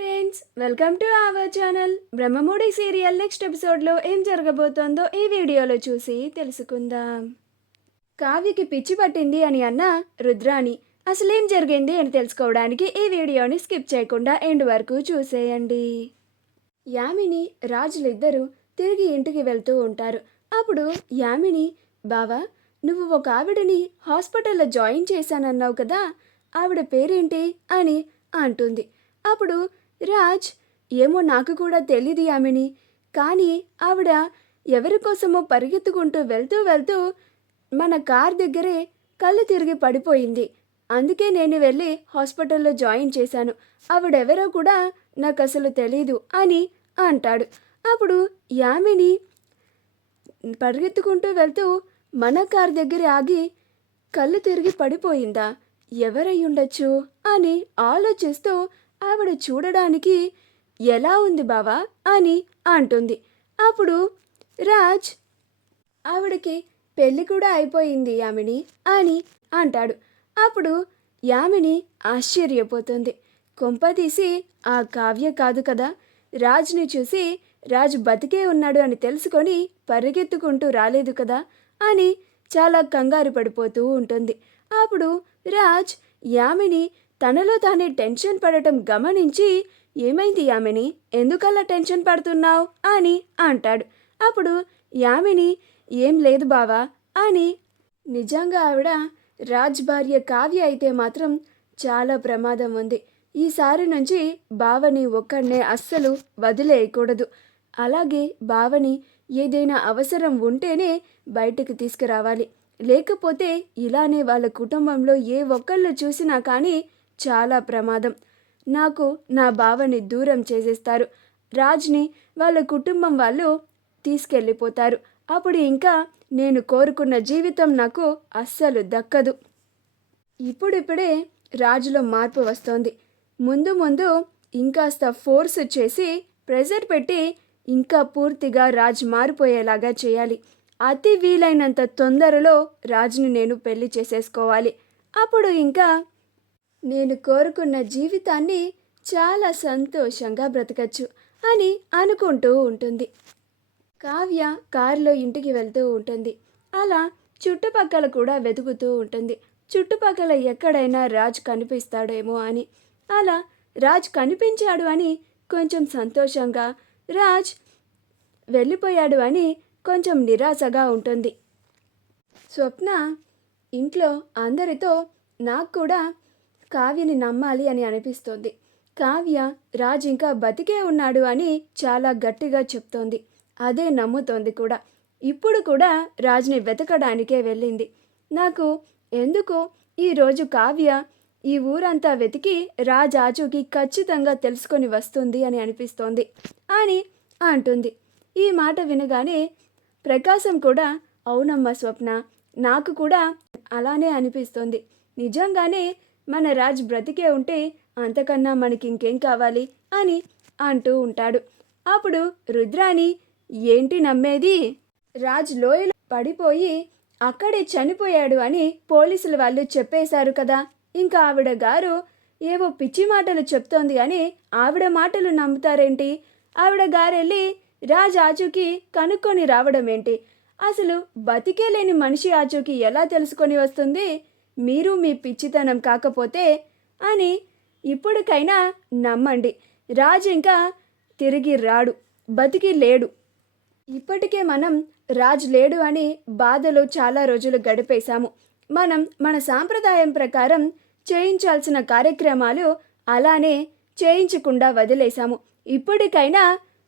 Friends, welcome to our channel. Brahmamudi serial next ఎపిసోడ్లో ఏం జరగబోతోందో ఈ వీడియోలో చూసి తెలుసుకుందాం. కావ్యకి పిచ్చి పట్టింది అని అన్న రుద్రాని అసలేం జరిగింది అని తెలుసుకోవడానికి ఈ వీడియోని స్కిప్ చేయకుండా ఎండ్ వరకు చూసేయండి. యామిని రాజులిద్దరూ తిరిగి ఇంటికి వెళ్తూ ఉంటారు. అప్పుడు యామిని, బావా, నువ్వు ఒక ఆవిడని హాస్పిటల్లో జాయిన్ చేశానన్నావు కదా, ఆవిడ పేరేంటి అని అంటుంది. అప్పుడు రాజ్, ఏమో నాకు కూడా తెలీదు యామిని, కానీ ఆవిడ ఎవరి కోసమో పరిగెత్తుకుంటూ వెళ్తూ వెళ్తూ మన కార్ దగ్గరే కళ్ళు తిరిగి పడిపోయింది. అందుకే నేను వెళ్ళి హాస్పిటల్లో జాయిన్ చేశాను. ఆవిడెవరో కూడా నాకు అసలు తెలీదు అని అంటాడు. అప్పుడు యామిని పరిగెత్తుకుంటూ వెళ్తూ మన కార్ దగ్గర ఆగి కళ్ళు తిరిగి పడిపోయిందా, ఎవరై ఉండొచ్చు అని ఆలోచిస్తూ ఆవిడ చూడడానికి ఎలా ఉంది బావా అని అంటుంది. అప్పుడు రాజ్, ఆవిడకి పెళ్ళి కూడా అయిపోయింది యామిని అని అంటాడు. అప్పుడు యామిని ఆశ్చర్యపోతుంది. కొంపదీసి ఆ కావ్య కాదు కదా, రాజ్ని చూసి రాజు బతికే ఉన్నాడు అని తెలుసుకొని పరిగెత్తుకుంటూ రాలేదు కదా అని చాలా కంగారు పడిపోతూ ఉంటుంది. అప్పుడు రాజ్ యామిని తనలో తానే టెన్షన్ పడటం గమనించి, ఏమైంది యామిని, ఎందుకలా టెన్షన్ పడుతున్నావు అని అంటాడు. అప్పుడు యామిని, ఏం లేదు బావా అని, నిజంగా ఆవిడ రాజ్ భార్య కావ్య అయితే మాత్రం చాలా ప్రమాదం ఉంది. ఈసారి నుంచి బావని ఒక్కడనే అస్సలు వదిలేయకూడదు. అలాగే బావని ఏదైనా అవసరం ఉంటేనే బయటకు తీసుకురావాలి. లేకపోతే ఇలానే వాళ్ళ కుటుంబంలో ఏ ఒక్కళ్ళు చూసినా కానీ చాలా ప్రమాదం. నాకు నా బావని దూరం చేసేస్తారు. రాజ్ని వాళ్ళ కుటుంబం వాళ్ళు తీసుకెళ్ళిపోతారు. అప్పుడు ఇంకా నేను కోరుకున్న జీవితం నాకు అస్సలు దక్కదు. ఇప్పుడిప్పుడే రాజులో మార్పు వస్తోంది. ముందు ముందు ఇంకాస్త ఫోర్స్ చేసి ప్రెజర్ పెట్టి ఇంకా పూర్తిగా రాజ్ మారిపోయేలాగా చేయాలి. అతి వీలైనంత తొందరలో రాజ్ని నేను పెళ్లి చేసేసుకోవాలి. అప్పుడు ఇంకా నేను కోరుకున్న జీవితాన్ని చాలా సంతోషంగా బ్రతకచ్చు అని అనుకుంటూ ఉంటుంది. కావ్య కారులో ఇంటికి వెళ్తూ ఉంటుంది. అలా చుట్టుపక్కల కూడా వెతుకుతూ ఉంటుంది. చుట్టుపక్కల ఎక్కడైనా రాజ్ కనిపిస్తాడేమో అని. అలా రాజ్ కనిపించాడు అని కొంచెం సంతోషంగా, రాజ్ వెళ్ళిపోయాడు అని కొంచెం నిరాశగా ఉంటుంది. స్వప్న ఇంట్లో అందరితో నాకు కూడా కావ్యని నమ్మాలి అని అనిపిస్తోంది. కావ్య రాజ్ ఇంకా బతికే ఉన్నాడు అని చాలా గట్టిగా చెప్తోంది. అదే నమ్ముతోంది కూడా. ఇప్పుడు కూడా రాజ్ని వెతకడానికే వెళ్ళింది. నాకు ఎందుకో ఈరోజు కావ్య ఈ ఊరంతా వెతికి రాజ్ ఆచూకి ఖచ్చితంగా తెలుసుకొని వస్తుంది అని అనిపిస్తోంది అని అంటుంది. ఈ మాట వినగానే ప్రకాశం కూడా, అవునమ్మా స్వప్న, నాకు కూడా అలానే అనిపిస్తోంది. నిజంగానే మన రాజ్ బ్రతికే ఉంటే అంతకన్నా మనకి ఇంకేం కావాలి అని అంటూ ఉంటాడు. అప్పుడు రుద్రాని, ఏంటి నమ్మేది, రాజ్ లోయలో పడిపోయి అక్కడే చనిపోయాడు అని పోలీసులు వాళ్ళు చెప్పేశారు కదా, ఇంకా ఆవిడ గారు ఏవో పిచ్చి మాటలు చెప్తోంది అని ఆవిడ మాటలు నమ్ముతారేంటి? ఆవిడ గారెళ్ళి రాజ్ ఆచూకి కనుక్కొని రావడం ఏంటి? అసలు బతికే లేని మనిషి ఆచూకి ఎలా తెలుసుకొని వస్తుంది? మీరు మీ పిచ్చితనం కాకపోతే అని ఇప్పటికైనా నమ్మండి. రాజు ఇంకా తిరిగి రాడు, బతికి లేడు. ఇప్పటికే మనం రాజ్ లేడు అని బాధలో చాలా రోజులు గడిపేశాము. మనం మన సాంప్రదాయం ప్రకారం చేయించాల్సిన కార్యక్రమాలు అలానే చేయించకుండా వదిలేశాము. ఇప్పటికైనా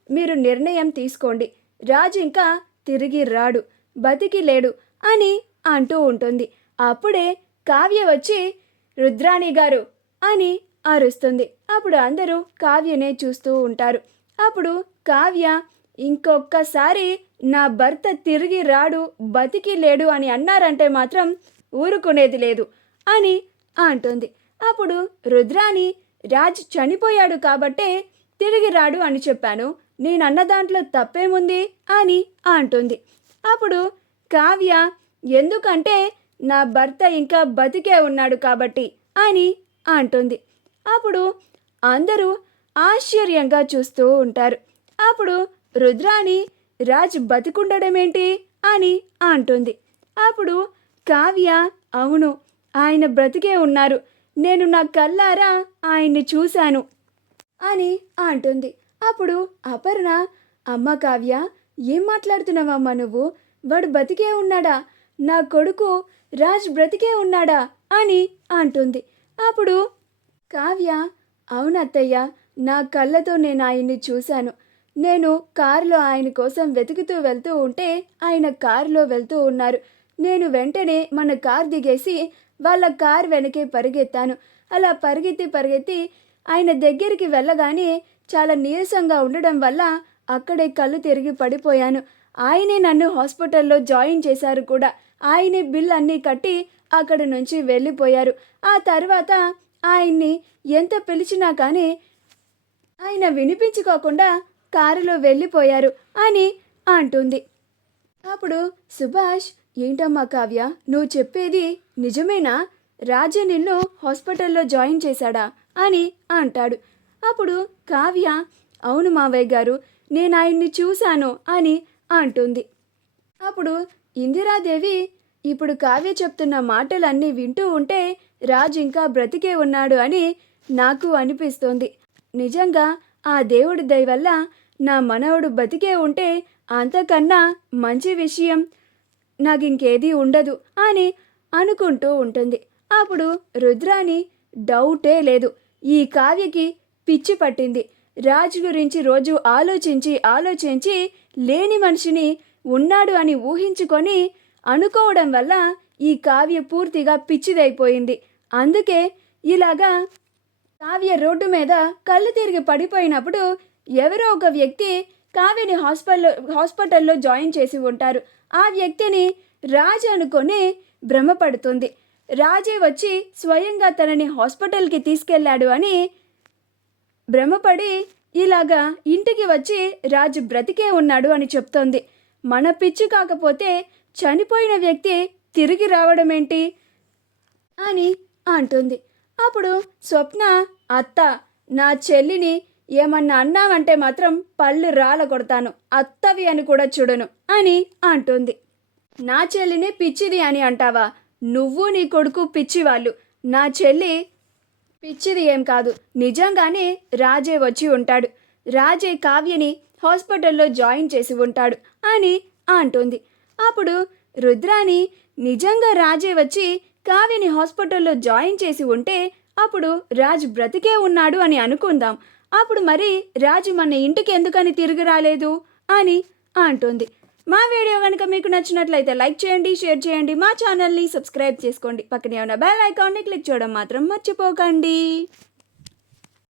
మీరు నిర్ణయం తీసుకోండి. రాజు ఇంకా తిరిగి రాడు, బతికి లేడు అని అంటూ ఉంటుంది. అప్పుడే కావ్య వచ్చి, రుద్రాణి గారు అని అరుస్తుంది. అప్పుడు అందరూ కావ్యనే చూస్తూ ఉంటారు. అప్పుడు కావ్య, ఇంకొక్కసారి నా భర్త తిరిగి రాడు, బతికి లేడు అని అన్నారంటే మాత్రం ఊరుకునేది లేదు అని అంటుంది. అప్పుడు రుద్రాణి, రాజ్ చనిపోయాడు కాబట్టే తిరిగి రాడు అని చెప్పాను, నేనన్న దాంట్లో తప్పేముంది అని అంటుంది. అప్పుడు కావ్య, ఎందుకంటే నా భర్త ఇంకా బతికే ఉన్నాడు కాబట్టి అని అంటుంది. అప్పుడు అందరూ ఆశ్చర్యంగా చూస్తూ ఉంటారు. అప్పుడు రుద్రాని రాజ్ బతికుండడమేంటి అని అంటుంది. అప్పుడు కావ్య, అవును, ఆయన బ్రతికే ఉన్నారు, నేను నా కళ్ళారా ఆయన్ని చూశాను అని అంటుంది. అప్పుడు అపర్ణ, అమ్మ కావ్య, ఏం మాట్లాడుతున్నావమ్మా నువ్వు? వాడు బతికే ఉన్నాడా? నా కొడుకు రాజ్ బ్రతికే ఉన్నాడా అని అంటుంది. అప్పుడు కావ్య, అవునత్తయ్య, నా కళ్ళతో నేను ఆయన్ని చూశాను. నేను కారులో ఆయన కోసం వెతుకుతూ వెళ్తూ ఉంటే ఆయన కారులో వెళ్తూ ఉన్నారు. నేను వెంటనే మన కార్ దిగేసి వాళ్ళ కార్ వెనకే పరిగెత్తాను. అలా పరిగెత్తి ఆయన దగ్గరికి వెళ్ళగానే చాలా నీరసంగా ఉండడం వల్ల అక్కడే కళ్ళు తిరిగి పడిపోయాను. ఆయనే నన్ను హాస్పిటల్లో జాయిన్ చేశారు కూడా. ఆయనే బిల్ అన్నీ కట్టి అక్కడి నుంచి వెళ్ళిపోయారు. ఆ తర్వాత ఆయన్ని ఎంత పిలిచినా కానీ ఆయన వినిపించుకోకుండా కారులో వెళ్ళిపోయారు అని అంటుంది. అప్పుడు సుభాష్, ఏంటమ్మా కావ్య, నువ్వు చెప్పేది నిజమేనా? రాజు నిన్ను హాస్పిటల్లో జాయిన్ చేశాడా అని అంటాడు. అప్పుడు కావ్య, అవును మావయ్య గారు, నేను ఆయన్ని చూశాను అని అంటుంది. అప్పుడు ఇందిరాదేవి, ఇప్పుడు కావ్య చెప్తున్న మాటలన్నీ వింటూ ఉంటే రాజు ఇంకా బ్రతికే ఉన్నాడు అని నాకు అనిపిస్తోంది. నిజంగా ఆ దేవుడి దయ వల్ల నా మనవడు బతికే ఉంటే అంతకన్నా మంచి విషయం నాకు ఇంకేదీ ఉండదు అని అనుకుంటూ ఉంటుంది. అప్పుడు రుద్రాని, డౌటే లేదు, ఈ కావ్యకి పిచ్చి పట్టింది. రాజు గురించి రోజు ఆలోచించి లేని మనిషిని ఉన్నాడు అని ఊహించుకొని అనుకోవడం వల్ల ఈ కావ్య పూర్తిగా పిచ్చిదైపోయింది. అందుకే ఇలాగా కావ్య రోడ్డు మీద కళ్ళు తిరిగి పడిపోయినప్పుడు ఎవరో ఒక వ్యక్తి కావ్యని హాస్పిటల్లో జాయిన్ చేసి ఉంటారు. ఆ వ్యక్తిని రాజు అనుకొని భ్రమపడుతుంది. రాజే వచ్చి స్వయంగా తనని హాస్పిటల్కి తీసుకెళ్లాడు అని భ్రమపడి ఇలాగా ఇంటికి వచ్చి రాజు బ్రతికే ఉన్నాడు అని చెప్తోంది. మన పిచ్చి కాకపోతే చనిపోయిన వ్యక్తి తిరిగి రావడమేంటి అని అంటుంది. అప్పుడు స్వప్న, అత్త, నా చెల్లిని ఏమన్నా అన్నావంటే మాత్రం పళ్ళు రాళ్ళ కొడతాను, అత్తవి అని కూడా చూడను అని అంటుంది. నా చెల్లిని పిచ్చిది అని అంటావా? నువ్వు నీ కొడుకు పిచ్చివాళ్ళు. నా చెల్లి పిచ్చిది ఏం కాదు, నిజంగానే రాజే వచ్చి ఉంటాడు. రాజే కావ్యని హాస్పిటల్లో జాయిన్ చేసి ఉంటాడు అని అంటుంది. అప్పుడు రుద్రాని, నిజంగా రాజే వచ్చి కావ్యని హాస్పిటల్లో జాయిన్ చేసి ఉంటే అప్పుడు రాజు బ్రతికే ఉన్నాడు అని అనుకుందాం. అప్పుడు మరి రాజు మన ఇంటికి ఎందుకని తిరిగి రాలేదు అని అంటుంది. మా వీడియో కనుక మీకు నచ్చినట్లయితే లైక్ చేయండి, షేర్ చేయండి, మా ఛానల్ని సబ్స్క్రైబ్ చేసుకోండి. పక్కనే ఉన్న బెల్ ఐకాన్ని క్లిక్ చేయడం మాత్రం మర్చిపోకండి.